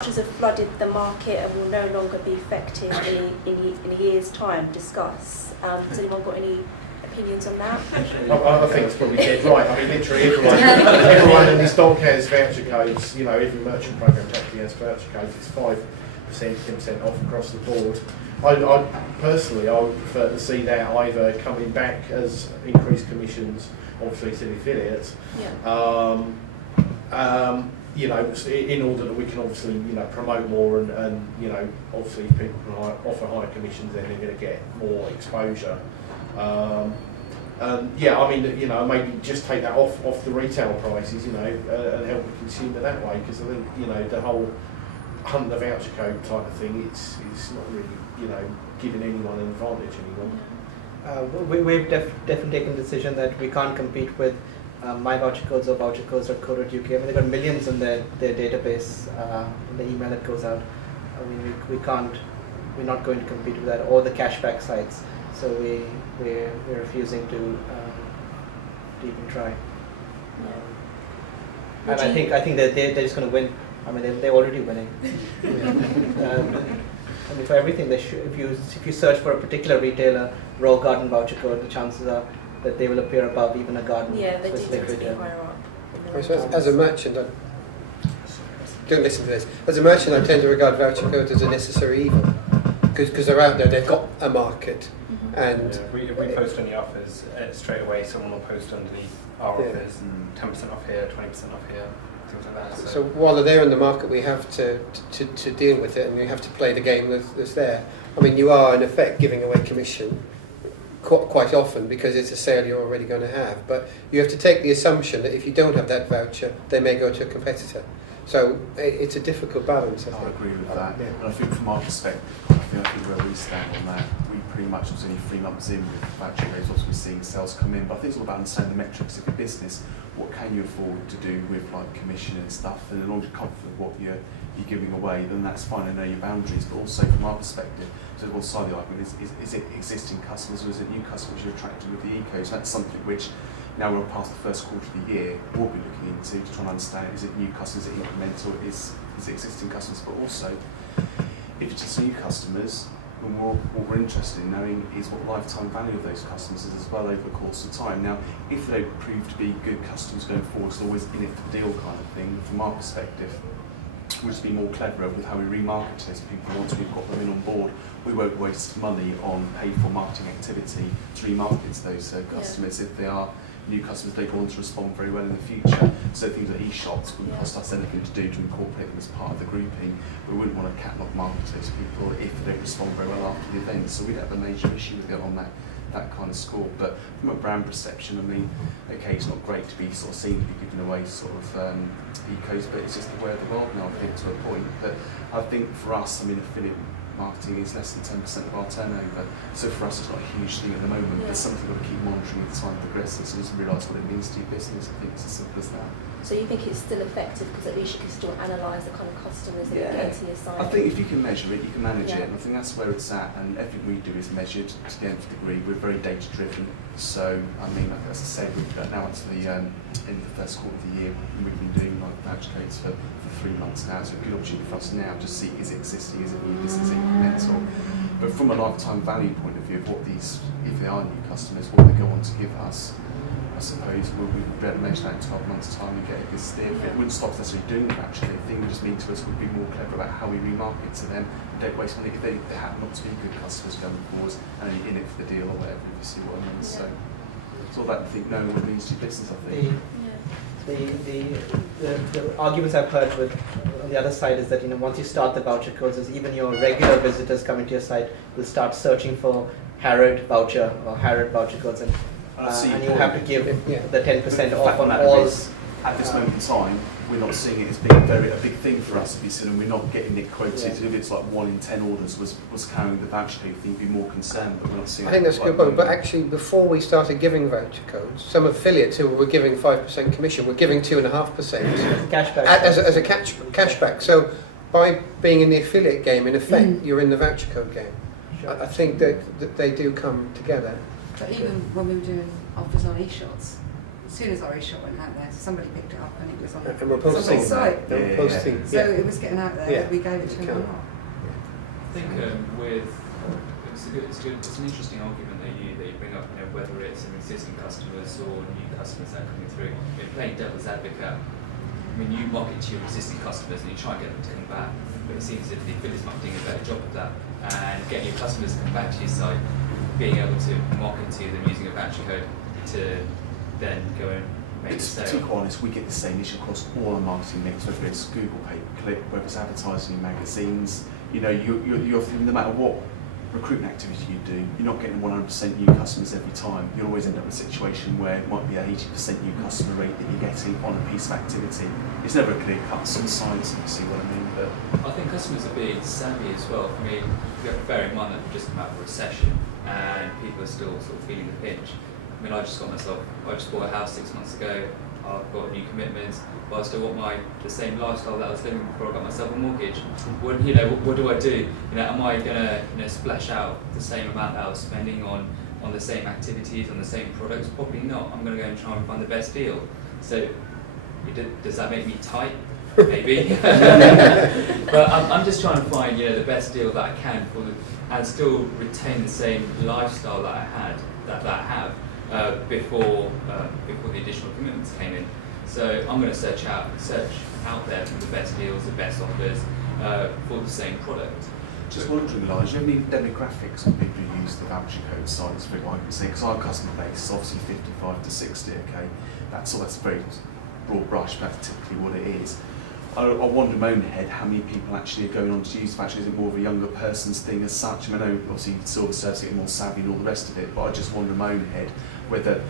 have flooded the market and will no longer be effective in a year's time, discuss. Has anyone got any opinions on that? I think it's probably dead right. I mean, literally everyone in this dog has voucher codes. You know, every merchant program actually has voucher codes. It's 5%, 10% off across the board. I personally, I would prefer to see that either coming back as increased commissions, obviously to the affiliates. Yeah. You know, in order that we can obviously, you know, promote more and you know, obviously if people can offer higher commissions, then they're going to get more exposure. Yeah, I mean, you know, maybe just take that off the retail prices, you know, and help the consumer that way, because I think, you know, the whole hunt the voucher code type of thing, it's not really, you know, giving anyone an advantage anymore. We've definitely taken the decision that we can't compete with my voucher codes or vouchercodes.co.uk. I mean, they've got millions in their database, in the email that goes out. I mean, we're not going to compete with that, or the cashback sites. So we're refusing to even try. Yeah. And I think that they're just going to win. I mean, they're already winning. I mean, for everything, they should. If you search for a particular retailer, raw garden voucher code, the chances are that they will appear above even a garden. Yeah, they do tend to be higher up. As a merchant, don't listen to this. As a merchant, I tend to regard voucher codes as a necessary evil, because they're out there. They've got a market, and if we post any offers straight away, someone will post underneath our offers and 10% off here, 20% off here, things like that. So while they're there in the market, we have to deal with it, and we have to play the game that's there. I mean, you are in effect giving away commission quite often because it's a sale you're already going to have, but you have to take the assumption that if you don't have that voucher, they may go to a competitor. So it's a difficult balance, I think. I agree with that. Yeah. And I think from our perspective, I think where we stand on that, we pretty much was only 3 months in with voucher codes, obviously seeing sales come in, but I think it's all about understanding the metrics of your business. What can you afford to do with like commission and stuff, and as long as you're comfortable with what you're giving away, then that's fine. I know your boundaries, but also from our perspective, so one side of the argument is it existing customers or is it new customers you're attracting with the ecos? That's something which, now we're past the first quarter of the year, we'll be looking into to try and understand, is it new customers, is it incremental, is it existing customers, but also, if it's just new customers, then what we're interested in knowing is what lifetime value of those customers is as well over the course of time. Now, if they prove to be good customers going forward, it's always in it for the deal kind of thing. From our perspective, we'll just be more clever with how we remarket to those people once we've got them in on board. We won't waste money on paid for marketing activity to remarket to those customers. If they are new customers, they go on to respond very well in the future. So things like e-shops wouldn't cost us anything to do to incorporate them as part of the grouping. We wouldn't want to catalog market to those people if they don't respond very well after the event. So we'd have a major issue with it on that kind of score. But from a brand perception, I mean, okay, it's not great to be sort of seen to be giving away sort of ecos, but it's just the way of the world now, I think, to a point. But I think for us, I mean, affiliate marketing is less than 10% of our turnover. So for us, it's not a huge thing at the moment. There's something we've got to keep monitoring as time progresses and realise what it means to your business. I think it's as simple as that. So you think it's still effective because at least you can still analyse the kind of customers that you get into your site? I think if you can measure it, you can manage it, and I think that's where it's at, and everything we do is measured to the nth degree. We're very data driven, so I mean, as I said, we're now into the end of the first quarter of the year, and we've been doing like voucher codes for 3 months now, so a good opportunity for us now to see is it existing, is it new, is it incremental. But from a lifetime value point of view of what these, if they are new customers, what they go on to give us, I suppose we'll be able to measure that in 12 months' time and get a good steer. It wouldn't stop us necessarily doing that actually. The thing would just mean to us would be more clever about how we remarket to them. Don't waste money if they happen not to be good customers going forward and only in it for the deal or whatever, if you see what I mean. So it's all about knowing what it means to your business, I think. The arguments I've heard with on the other side is that, you know, once you start the voucher codes, even your regular visitors coming to your site will start searching for Harrod voucher or Harrod voucher codes, and you have to give the 10% off on all. At this moment in time, we're not seeing it as being a big thing for us, if you see, and we're not getting it quoted. If it's like 1 in 10 orders was carrying the voucher code, you'd be more concerned, but we're not seeing I think that's a good point. But actually, before we started giving voucher codes, some affiliates who were giving 5% commission were giving 2.5% cashback as a cashback. So by being in the affiliate game, in effect, you're in the voucher code game. Sure. I think that they do come together. But even when we were doing offers on e-shots, as soon as Irish Shop went out there, somebody picked it up and it was on And we're posting. somebody's site. And we're posting. So it was getting out there, Yeah. we gave it to them or not. I think it's an interesting argument that you bring up, whether it's an existing customers or new customers that are coming through. Playing devil's advocate, you market to your existing customers and you try and get them to come back, but it seems that the affiliates might be doing a better job of that, and getting your customers to come back to your site, being able to market to them using a voucher code to then go and make a sale. To be quite honest, we get the same issue across all our marketing mix, whether it's Google pay-per-click, whether it's advertising in magazines. You're no matter what recruitment activity you do, you're not getting 100% new customers every time. You'll always end up in a situation where it might be an 80% new customer rate that you're getting on a piece of activity. It's never a clear cut sort of science, if you see what I mean. But I think customers are being savvy as well. You have to bear in mind that we've just come out of a recession and people are still sort of feeling the pinch. I just bought a house 6 months ago. I've got new commitments, but I still want the same lifestyle that I was living before I got myself a mortgage. What do I do? Am I gonna splash out the same amount that I was spending on the same activities, on the same products? Probably not. I'm gonna go and try and find the best deal. So does that make me tight? Maybe. But I'm just trying to find the best deal that I can and still retain the same lifestyle that I had that I have. Before the additional commitments came in. So I'm going to search out there for the best deals, the best offers for the same product. just wondering, Elijah, do you have any demographics of people who use the voucher code sites, for I can say, because our customer base is obviously 55 to 60, okay? That's very broad brush, but that's typically what it is. I wonder in my own head how many people actually are going on to use vouchers. Is it more of a younger person's thing as such? I know obviously silver service getting more savvy and all the rest of it, but I just wonder in my own head whether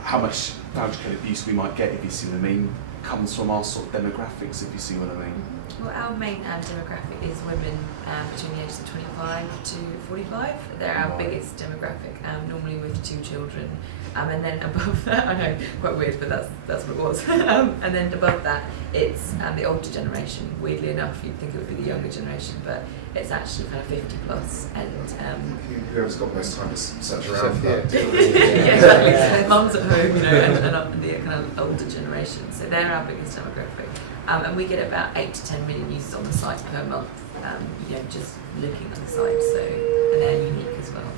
how much voucher code abuse we might get, if you see what I mean, comes from our sort of demographics, if you see what I mean. Well, our main demographic is women between the ages of 25 to 45. They're our biggest demographic, normally with 2 children. And then above that, I know, quite weird, but that's what it was. And then above that, it's the older generation. Weirdly enough, you'd think it would be the younger generation, but it's actually kind of 50 plus. And whoever's got most time to search around that. yeah, exactly. So their mums at home, and the kind of older generation. So they're our biggest demographic. And we get about 8 to 10 million users on the site per month, just looking at the site. So, and they're unique as well.